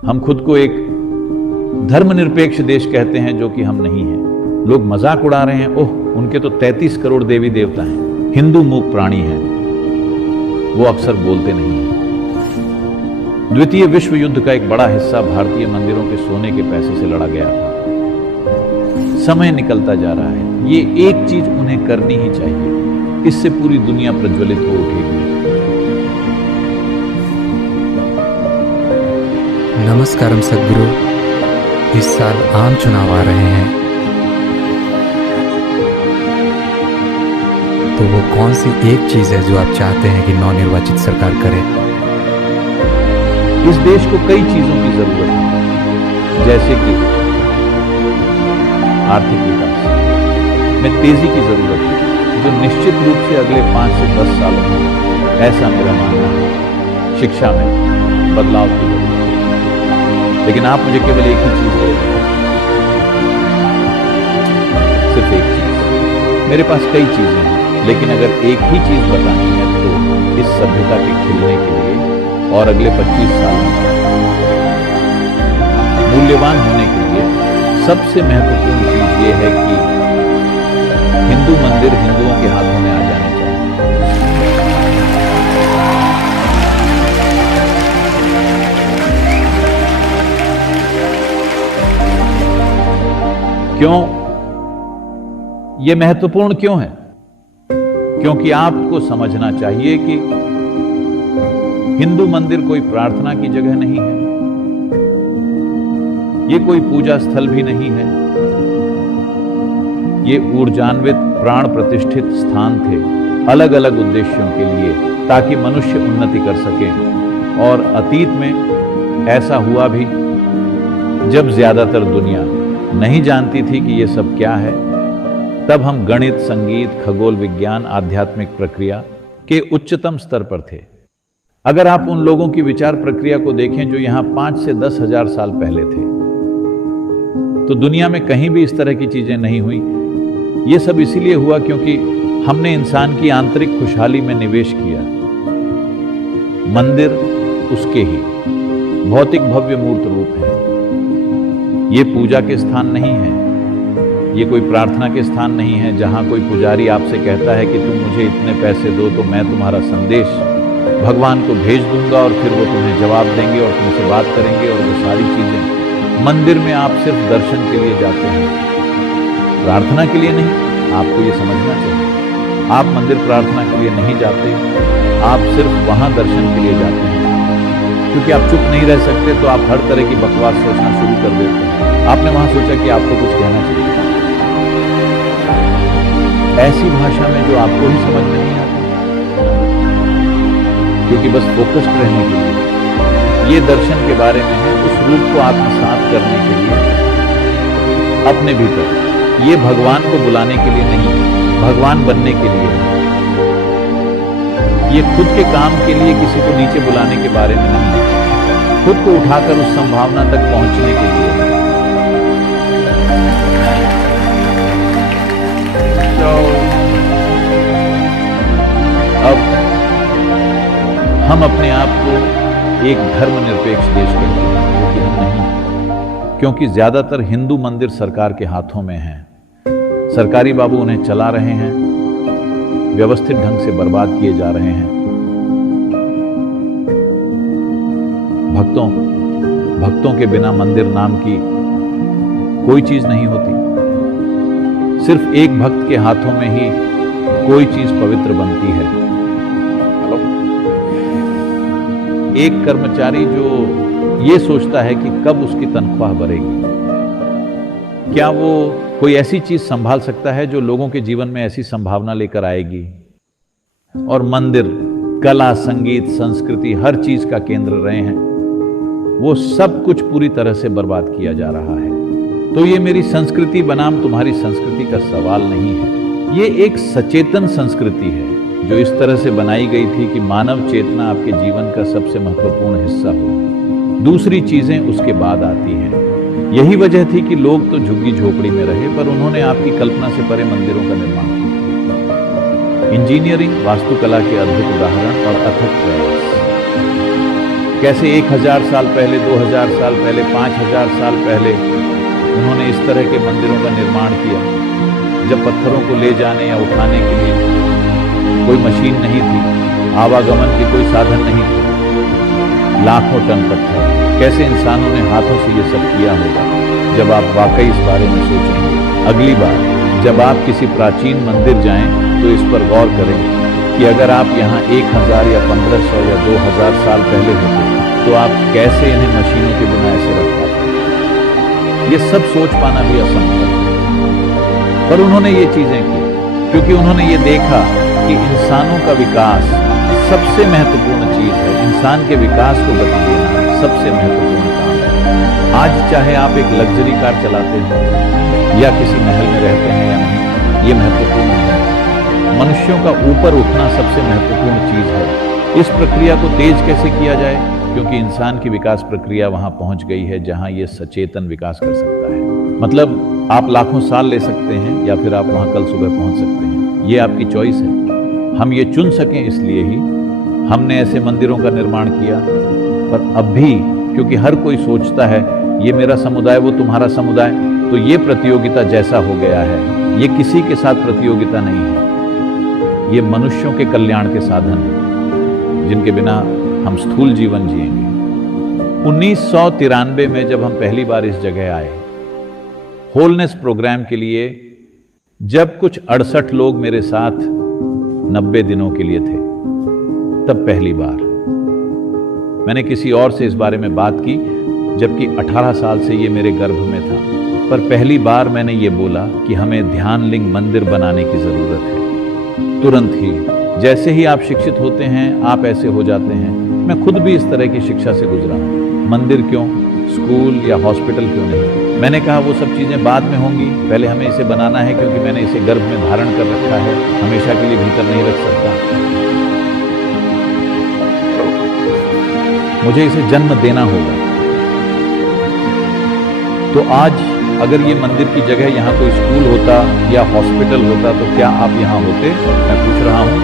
हम खुद को एक धर्मनिरपेक्ष देश कहते हैं, जो कि हम नहीं हैं। लोग मजाक उड़ा रहे हैं, ओह उनके तो 33 करोड़ देवी देवता हैं। हिंदू मूक प्राणी हैं, वो अक्सर बोलते नहीं हैं। द्वितीय विश्व युद्ध का एक बड़ा हिस्सा भारतीय मंदिरों के सोने के पैसे से लड़ा गया था। समय निकलता जा रहा है, ये एक चीज उन्हें करनी ही चाहिए, इससे पूरी दुनिया प्रज्वलित हो उठेगी। नमस्कारम सद्गुरु। इस साल आम चुनाव आ रहे हैं, तो वो कौन सी एक चीज है जो आप चाहते हैं कि नवनिर्वाचित सरकार करे? इस देश को कई चीजों की जरूरत है, जैसे कि आर्थिक विकास में तेजी की जरूरत है, जो निश्चित रूप से अगले 5 से 10 सालों में, ऐसा मेरा मानना है, शिक्षा में बदलाव की जरूरत है। लेकिन आप मुझे केवल एक ही चीज दे रहे हैं, सिर्फ एक चीज। मेरे पास कई चीजें हैं, लेकिन अगर एक ही चीज बतानी है तो इस सभ्यता के खिलने के लिए और अगले 25 साल में मूल्यवान होने के लिए सबसे महत्वपूर्ण चीज ये है कि हिंदू मंदिर हिंदुओं के हाथों में आ जाने चाहिए। क्यों यह महत्वपूर्ण क्यों है? क्योंकि आपको समझना चाहिए कि हिंदू मंदिर कोई प्रार्थना की जगह नहीं है, ये कोई पूजा स्थल भी नहीं है, ये ऊर्जान्वित प्राण प्रतिष्ठित स्थान थे अलग अलग उद्देश्यों के लिए, ताकि मनुष्य उन्नति कर सके। और अतीत में ऐसा हुआ भी, जब ज्यादातर दुनिया नहीं जानती थी कि ये सब क्या है, तब हम गणित, संगीत, खगोल विज्ञान, आध्यात्मिक प्रक्रिया के उच्चतम स्तर पर थे। अगर आप उन लोगों की विचार प्रक्रिया को देखें जो यहां 5 से 10 हजार साल पहले थे, तो दुनिया में कहीं भी इस तरह की चीजें नहीं हुई। ये सब इसीलिए हुआ क्योंकि हमने इंसान की आंतरिक खुशहाली में निवेश किया। मंदिर उसके ही भौतिक भव्य मूर्त रूप है। ये पूजा के स्थान नहीं है, ये कोई प्रार्थना के स्थान नहीं है, जहां कोई पुजारी आपसे कहता है कि तुम मुझे इतने पैसे दो तो मैं तुम्हारा संदेश भगवान को भेज दूंगा और फिर वो तुम्हें जवाब देंगे और तुमसे बात करेंगे और वो सारी चीजें। मंदिर में आप सिर्फ दर्शन के लिए जाते हैं, प्रार्थना के लिए नहीं। आपको ये समझना चाहिए, आप मंदिर प्रार्थना के लिए नहीं जाते, आप सिर्फ वहां दर्शन के लिए जाते हैं। क्योंकि आप चुप नहीं रह सकते, तो आप हर तरह की बकवास सोचना शुरू कर देते हैं। आपने वहां सोचा कि आपको कुछ कहना चाहिए, ऐसी भाषा में जो आपको ही समझ में नहीं आती, क्योंकि बस फोकस्ड रहने के लिए। ये दर्शन के बारे में है, उस रूप को आत्मसात करने के लिए अपने भीतर। ये भगवान को बुलाने के लिए नहीं, भगवान बनने के लिए है। ये खुद के काम के लिए किसी को नीचे बुलाने के बारे में नहीं, खुद को उठाकर उस संभावना तक पहुंचने के लिए। अब हम अपने आप को एक धर्मनिरपेक्ष देश कहते हैं, जो कि हम नहीं, क्योंकि ज्यादातर हिंदू मंदिर सरकार के हाथों में हैं। सरकारी बाबू उन्हें चला रहे हैं, व्यवस्थित ढंग से बर्बाद किए जा रहे हैं। भक्तों के बिना मंदिर नाम की कोई चीज नहीं होती। सिर्फ एक भक्त के हाथों में ही कोई चीज पवित्र बनती है। एक कर्मचारी जो ये सोचता है कि कब उसकी तनख्वाह बढ़ेगी, क्या वो कोई ऐसी चीज संभाल सकता है जो लोगों के जीवन में ऐसी संभावना लेकर आएगी? और मंदिर कला, संगीत, संस्कृति, हर चीज का केंद्र रहे हैं, वो सब कुछ पूरी तरह से बर्बाद किया जा रहा है। तो ये मेरी संस्कृति बनाम तुम्हारी संस्कृति का सवाल नहीं है। ये एक सचेतन संस्कृति है, जो इस तरह से बनाई गई थी कि मानव चेतना आपके जीवन का सबसे महत्वपूर्ण हिस्सा हो। दूसरी चीजें उसके बाद आती हैं। यही वजह थी कि लोग तो झुग्गी झोपड़ी में रहे, पर उन्होंने आपकी कल्पना से परे मंदिरों का निर्माण किया। इंजीनियरिंग, वास्तुकला के अद्भुत उदाहरण और अथक प्रयास। कैसे 1000 साल पहले, 2000 साल पहले, 5000 साल पहले उन्होंने इस तरह के मंदिरों का निर्माण किया, जब पत्थरों को ले जाने या उठाने के लिए कोई मशीन नहीं थी, आवागमन के कोई साधन नहीं थे। लाखों टन पत्थर, कैसे इंसानों ने हाथों से ये सब किया होगा, जब आप वाकई इस बारे में सोचेंगे। अगली बार जब आप किसी प्राचीन मंदिर जाएं तो इस पर गौर करें कि अगर आप यहाँ 1000 या 1500 या 2000 साल पहले होते तो आप कैसे इन्हें मशीनों के बिना ऐसे रख पाते। ये सब सोच पाना भी असंभव है, पर उन्होंने ये चीजें की क्योंकि उन्होंने ये देखा कि इंसानों का विकास सबसे महत्वपूर्ण चीज है। इंसान के विकास को गति देना सबसे महत्वपूर्ण काम है। आज चाहे आप एक लग्जरी कार चलाते हो या किसी महल में रहते हैं या नहीं, ये महत्वपूर्ण है। मनुष्यों का ऊपर उठना सबसे महत्वपूर्ण चीज है। इस प्रक्रिया को तेज कैसे किया जाए, क्योंकि इंसान की विकास प्रक्रिया वहां पहुंच गई है जहां ये सचेतन विकास कर सकता है। मतलब आप लाखों साल ले सकते हैं या फिर आप वहां कल सुबह पहुंच सकते हैं, ये आपकी चॉइस है। हम ये चुन सकें इसलिए ही हमने ऐसे मंदिरों का निर्माण किया। पर अब भी क्योंकि हर कोई सोचता है ये मेरा समुदाय, वो तुम्हारा समुदाय, तो ये प्रतियोगिता जैसा हो गया है। ये किसी के साथ प्रतियोगिता नहीं है, ये मनुष्यों के कल्याण के साधन हैं जिनके बिना हम स्थूल जीवन जिएंगे। 1993 में जब हम पहली बार इस जगह आए होलनेस प्रोग्राम के लिए, जब कुछ 68 लोग मेरे साथ 90 दिनों के लिए थे, तब पहली बार मैंने किसी और से इस बारे में बात की, जबकि 18 साल से ये मेरे गर्भ में था। पर पहली बार मैंने ये बोला कि हमें ध्यानलिंग मंदिर बनाने की जरूरत है। तुरंत ही जैसे ही आप शिक्षित होते हैं आप ऐसे हो जाते हैं। मैं खुद भी इस तरह की शिक्षा से गुजरा हूं। मंदिर क्यों, स्कूल या हॉस्पिटल क्यों नहीं? मैंने कहा वो सब चीजें बाद में होंगी, पहले हमें इसे बनाना है, क्योंकि मैंने इसे गर्भ में धारण कर रखा है, हमेशा के लिए भीतर नहीं रख सकता। मुझे इसे जन्म देना होगा। तो आज अगर ये मंदिर की जगह यहाँ कोई स्कूल होता या हॉस्पिटल होता तो क्या आप यहाँ होते? मैं पूछ रहा हूँ।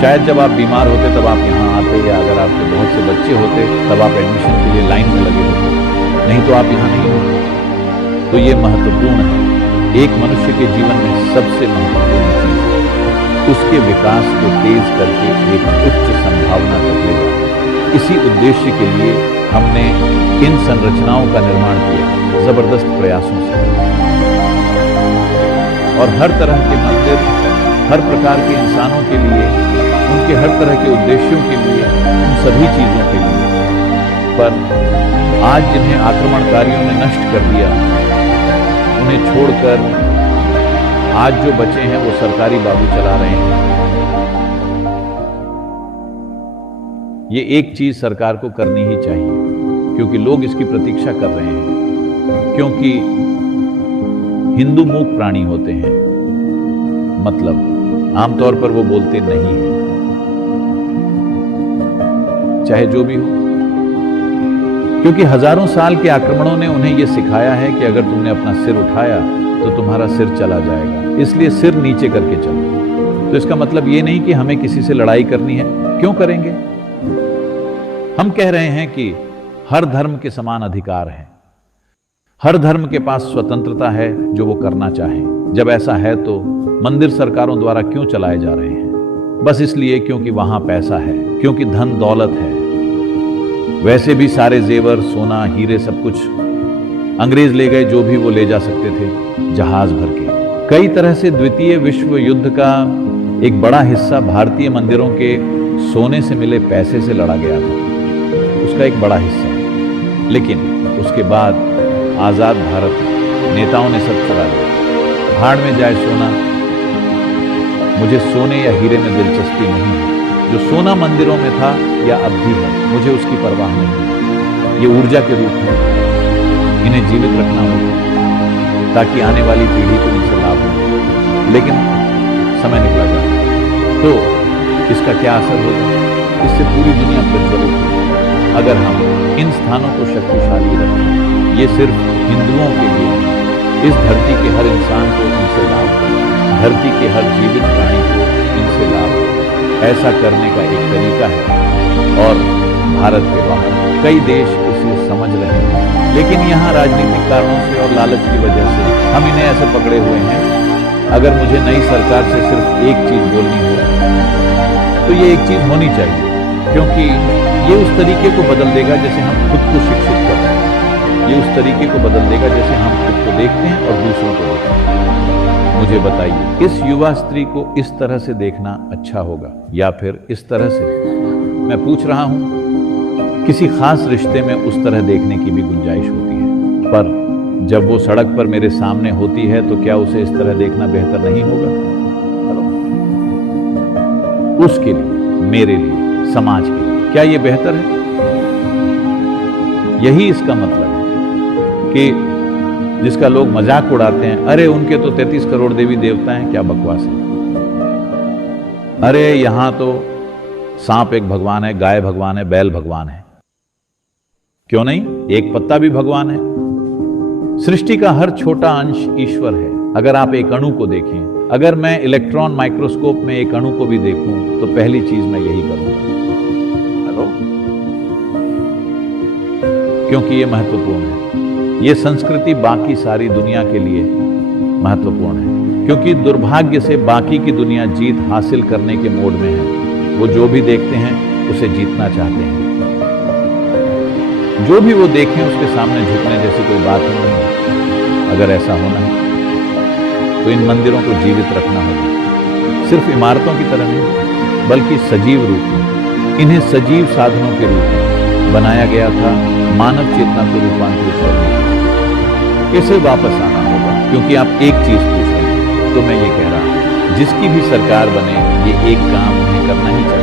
शायद जब आप बीमार होते तब आप यहाँ आते, या अगर आपके बहुत से बच्चे होते तब आप एडमिशन के लिए लाइन में लगे होते, नहीं तो आप यहाँ नहीं होते। तो ये महत्वपूर्ण है। एक मनुष्य के जीवन में सबसे महत्वपूर्ण चीज है उसके विकास को तेज करके एक उच्च संभावना तक ले जाना। इसी उद्देश्य के लिए हमने इन संरचनाओं का निर्माण किया जबरदस्त प्रयासों से। और हर तरह के मंदिर हर प्रकार के इंसानों के लिए, उनके हर तरह के उद्देश्यों के लिए, उन सभी चीजों के लिए। पर आज जिन्हें आक्रमणकारियों ने नष्ट कर दिया, उन्हें छोड़कर आज जो बचे हैं वो सरकारी बाबू चला रहे हैं। ये एक चीज सरकार को करनी ही चाहिए, क्योंकि लोग इसकी प्रतीक्षा कर रहे हैं। क्योंकि हिंदू मूक प्राणी होते हैं, मतलब आमतौर पर वो बोलते नहीं हैं, चाहे जो भी हो। क्योंकि हजारों साल के आक्रमणों ने उन्हें यह सिखाया है कि अगर तुमने अपना सिर उठाया तो तुम्हारा सिर चला जाएगा, इसलिए सिर नीचे करके चलो। तो इसका मतलब ये नहीं कि हमें किसी से लड़ाई करनी है, क्यों करेंगे? हम कह रहे हैं कि हर धर्म के समान अधिकार है, हर धर्म के पास स्वतंत्रता है जो वो करना चाहे। जब ऐसा है तो मंदिर सरकारों द्वारा क्यों चलाए जा रहे हैं? बस इसलिए क्योंकि वहां पैसा है, क्योंकि धन दौलत है। वैसे भी सारे जेवर, सोना, हीरे सब कुछ अंग्रेज ले गए, जो भी वो ले जा सकते थे जहाज भर के। कई तरह से द्वितीय विश्व युद्ध का एक बड़ा हिस्सा भारतीय मंदिरों के सोने से मिले पैसे से लड़ा गया था, उसका एक बड़ा हिस्सा। लेकिन उसके बाद आजाद भारत नेताओं ने सब चुरा लिया। भाड़ में जाए सोना। मुझे सोने या हीरे में दिलचस्पी नहीं है। जो सोना मंदिरों में था या अब भी है, मुझे उसकी परवाह नहीं है। ये ऊर्जा के रूप है, इन्हें जीवित रखना होगा ताकि आने वाली पीढ़ी को इनसे लाभ हो। लेकिन समय निकला जाता है तो इसका क्या असर होगा? इससे पूरी दुनिया प्रज्वलित होगी। अगर हम इन स्थानों को शक्तिशाली रखें, ये सिर्फ हिंदुओं के लिए नहीं, इस धरती के हर इंसान को इनसे लाभ हो, धरती के हर जीवित प्राणी को इनसे लाभ हो। ऐसा करने का एक तरीका है और भारत के बाहर कई देश इसे समझ रहे हैं, लेकिन यहाँ राजनीतिक कारणों से और लालच की वजह से हम इन्हें ऐसे पकड़े हुए हैं। अगर मुझे नई सरकार से सिर्फ एक चीज बोलनी हो तो ये एक चीज होनी चाहिए, क्योंकि ये उस तरीके को बदल देगा जैसे हम खुद को शिक्षित करते हैं। ये उस तरीके को बदल देगा जैसे हम खुद को देखते हैं और दूसरों को देखते हैं। मुझे बताइए, इस युवा स्त्री को इस तरह से देखना अच्छा होगा या फिर इस तरह से? मैं पूछ रहा हूं। किसी खास रिश्ते में उस तरह देखने की भी गुंजाइश होती है, पर जब वो सड़क पर मेरे सामने होती है तो क्या उसे इस तरह देखना बेहतर नहीं होगा? हेलो, उसके लिए, मेरे लिए, समाज के लिए क्या ये बेहतर है? यही इसका मतलब है कि जिसका लोग मजाक उड़ाते हैं, अरे उनके तो 33 करोड़ देवी देवता हैं, क्या बकवास है। अरे यहां तो सांप एक भगवान है, गाय भगवान है, बैल भगवान है, क्यों नहीं? एक पत्ता भी भगवान है। सृष्टि का हर छोटा अंश ईश्वर है। अगर आप एक अणु को देखें, अगर मैं इलेक्ट्रॉन माइक्रोस्कोप में एक अणु को भी देखूं तो पहली चीज मैं यही करूंगा, हेलो, क्योंकि ये महत्वपूर्ण है। ये संस्कृति बाकी सारी दुनिया के लिए महत्वपूर्ण है, क्योंकि दुर्भाग्य से बाकी की दुनिया जीत हासिल करने के मोड में है। वो जो भी देखते हैं उसे जीतना चाहते हैं। जो भी वो देखें उसके सामने झुकने जैसी कोई बात नहीं है। अगर ऐसा होना है तो इन मंदिरों को जीवित रखना होगा, सिर्फ इमारतों की तरह नहीं, बल्कि सजीव रूप में। इन्हें सजीव साधनों के रूप में बनाया गया था, मानव चेतना को रूपांतरित करने। इसे वापस आना होगा, क्योंकि आप एक चीज पूछ रहे हैं तो मैं ये कह रहा हूं, जिसकी भी सरकार बने ये एक काम उन्हें करना ही चाहिए।